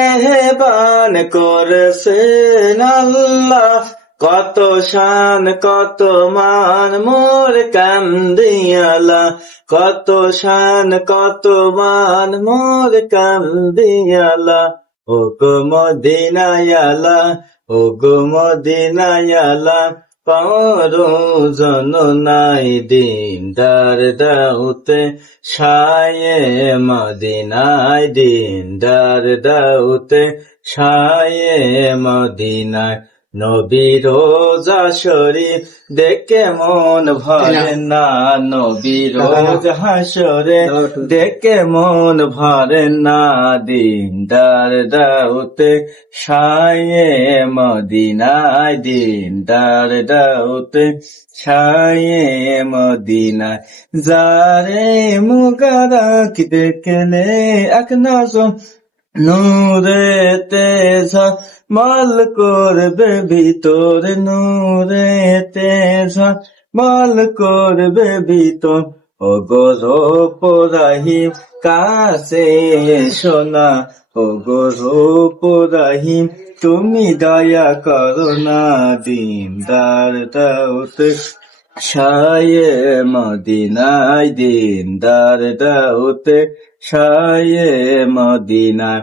মেহেরবান করেছেন আল্লাহ, কত শান কত মান মোর কান্দিয়ালা, কত শান কত মান মোর কান্দিয়ালা। ও গো মদিনায়ালা, ও গো মদিনায়ালা, পারো জননাই দিনদার দাউতে, শায়ে মদিনায় দিনদার দাউতে, শায়ে মদিনায়। নবীর রোজা শরীফ দেখে মন ভরে না, নবীর রোজ হাসরে দেখে মন ভরে না, দিনদার দাউতে শায়ে মদিনায়, দিনদার দাউতে শায়ে মদিনায়। যারে মুবারক দেখলে এক নজর নূরেতে ঝলমল করবে ভিতর, নূরেতে ঝলমল করবে ভিতর। ও গো রূপরাহিম কাছে এসো না, ও গো রূপরাহিম তুমি দয়া করো না, দিনদার দাউতে শায়ে মদিনায়, দিনদার দাউতে শায়ে মদিনায়।